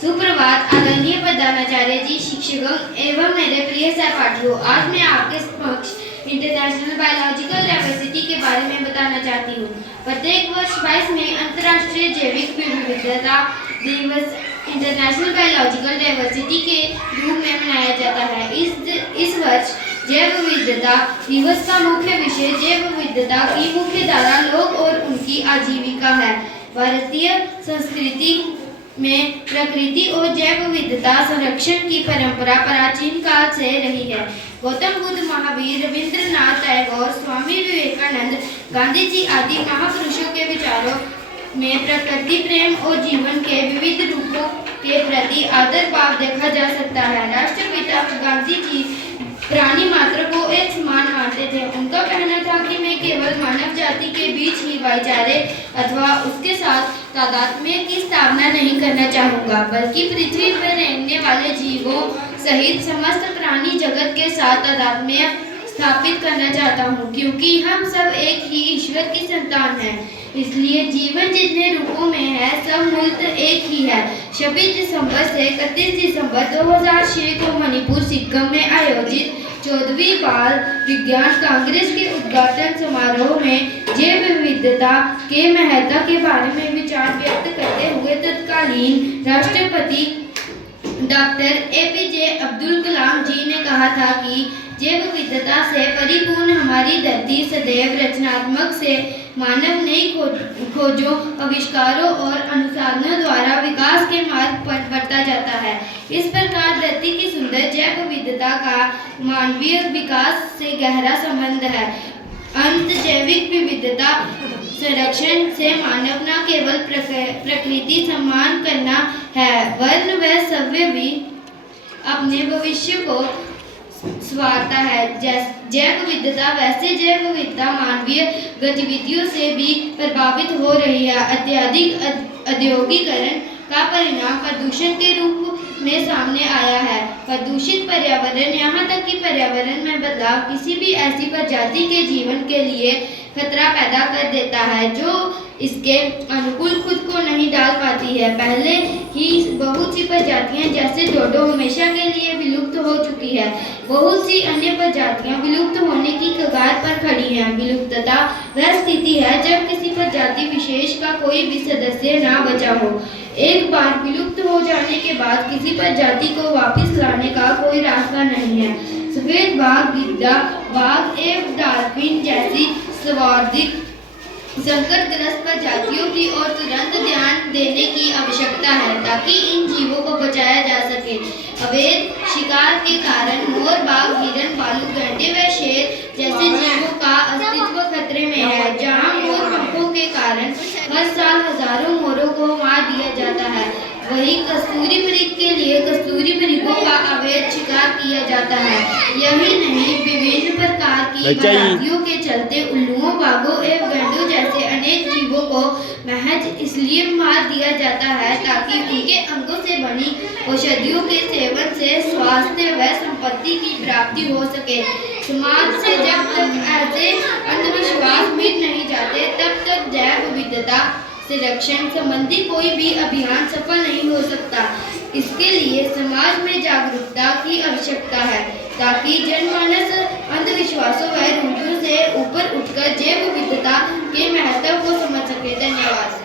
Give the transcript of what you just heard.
सुप्रभात आदरणीय प्रधानाचार्य जी, शिक्षकों एवं मेरे प्रिय सहपाठियों। आज मैं आपके समक्ष इंटरनेशनल बायोलॉजिकल डाइवर्सिटी के बारे में बताना चाहती हूँ। प्रत्येक वर्ष 22 मई अंतर्राष्ट्रीय जैविक विविधता दिवस इंटरनेशनल बायोलॉजिकल डाइवर्सिटी के रूप में मनाया जाता है। इस वर्ष जैव विविधता दिवस का मुख्य विषय जैव विविधता की मुख्य धारा लोग और उनकी आजीविका है। भारतीय संस्कृति में प्रकृति और जैव विविधता संरक्षण की परंपरा प्राचीन काल से रही है। गौतम बुद्ध, महावीर, रविंद्रनाथ टैगोर, स्वामी विवेकानंद, गांधी जी आदि महापुरुषों के विचारों में प्रकृति प्रेम और जीवन के विविध रूपों के प्रति आदर भाव देखा जा सकता है। राष्ट्रपिता गांधी जी प्राणी मात्र को एक समान मानते थे। उनका कहना था कि मैं केवल मानव जाति के बीच ही भाईचारे अथवा उसके साथ तादात्म्य की स्थापना नहीं करना चाहूँगा, बल्कि पृथ्वी पर रहने वाले जीवों सहित समस्त प्राणी जगत के साथ तादात्म्य स्थापित करना चाहता हूँ, क्योंकि हम सब एक ही ईश्वर की संतान हैं। इसलिए जीवन जितने रूपों में है सब मूलतः एक ही है। 26 दिसंबर से 31 दिसंबर 2006 को मणिपुर, सिक्किम में आयोजित 14वीं बाल विज्ञान कांग्रेस के उद्घाटन समारोह में जैव विविधता के महत्व के बारे में विचार व्यक्त करते हुए तत्कालीन राष्ट्रपति डॉक्टर APJ अब्दुल कलाम जी ने कहा था कि जैव विविधता से परिपूर्ण हमारी धरती सदैव रचनात्मक से मानव नई खोजों, आविष्कारों और अनुसंधानों द्वारा विकास के मार्ग पर बढ़ता जाता है। इस प्रकार धरती की सुंदर जैव विविधता का मानवीय विकास से गहरा संबंध है। अंत जैविक विविधता संरक्षण से मानव न केवल प्रकृति सम्मान करना है, वरन वह सभ्य भी अपने भविष्य को स्वारता है। जैव विविधता वैसे जैव विविधता मानवीय गतिविधियों से भी प्रभावित हो रही है। अत्यधिक औद्योगिकरण का परिणाम प्रदूषण के रूप में सामने आया है। प्रदूषित पर्यावरण, यहाँ तक कि पर्यावरण में बदलाव किसी भी ऐसी प्रजाति के जीवन के लिए खतरा पैदा कर देता है जो इसके अनुकूल खुद को नहीं डाल पाती है। पहले ही बहुत सी प्रजातियां जैसे डोडो हमेशा के लिए विलुप्त हो चुकी है। बहुत सी अन्य प्रजातियां विलुप्त होने की कगार पर खड़ी हैं। विलुप्तता वह स्थिति है जब किसी प्रजाति विशेष का कोई भी सदस्य ना बचा हो। एक बार विलुप्त हो जाने के बाद किसी प्रजाति को वापस लाने का कोई रास्ता नहीं है। सफेद बाघ, गिद्ध, बाघ एवं डॉल्फिन जैसी सर्वाधिक संकटग्रस्त प्रजातियों की ओर तुरंत ध्यान देने की आवश्यकता है ताकि इन जीवों को बचाया जा सके। अवैध शिकार के कारण मोर, बाघ, हिरण, भालू, गैंडे व शेर जैसे जीवों का अस्तित्व खतरे में है। जहां मोर पंखों के कारण हर साल हजारों मोरों को मार दिया जाता है, वहीं कस्तूरी मृग के लिए कस्तूरी मृगों का अवैध शिकार किया जाता है। यही नहीं, विभिन्न प्रकार की प्रजातियों के चलते उल्लुओं, बाघों एवं गैंडों जैसे अनेक जीवों को महज इसलिए मार दिया जाता है ताकि उनके अंगों से बनी औषधियों के सेवन से स्वास्थ्य व संपत्ति की प्राप्ति हो सके। समाज से जब तक ऐसे अंधविश्वास मिट नहीं जाते तब तक जैव विविधता संरक्षण संबंधी कोई भी अभियान सफल नहीं हो सकता। इसके लिए समाज में जागरूकता की आवश्यकता है ताकि जनमानस अंधविश्वासों व रूढ़ियों से ऊपर उठकर जैव विविधता के महत्व को समझ सके। धन्यवाद।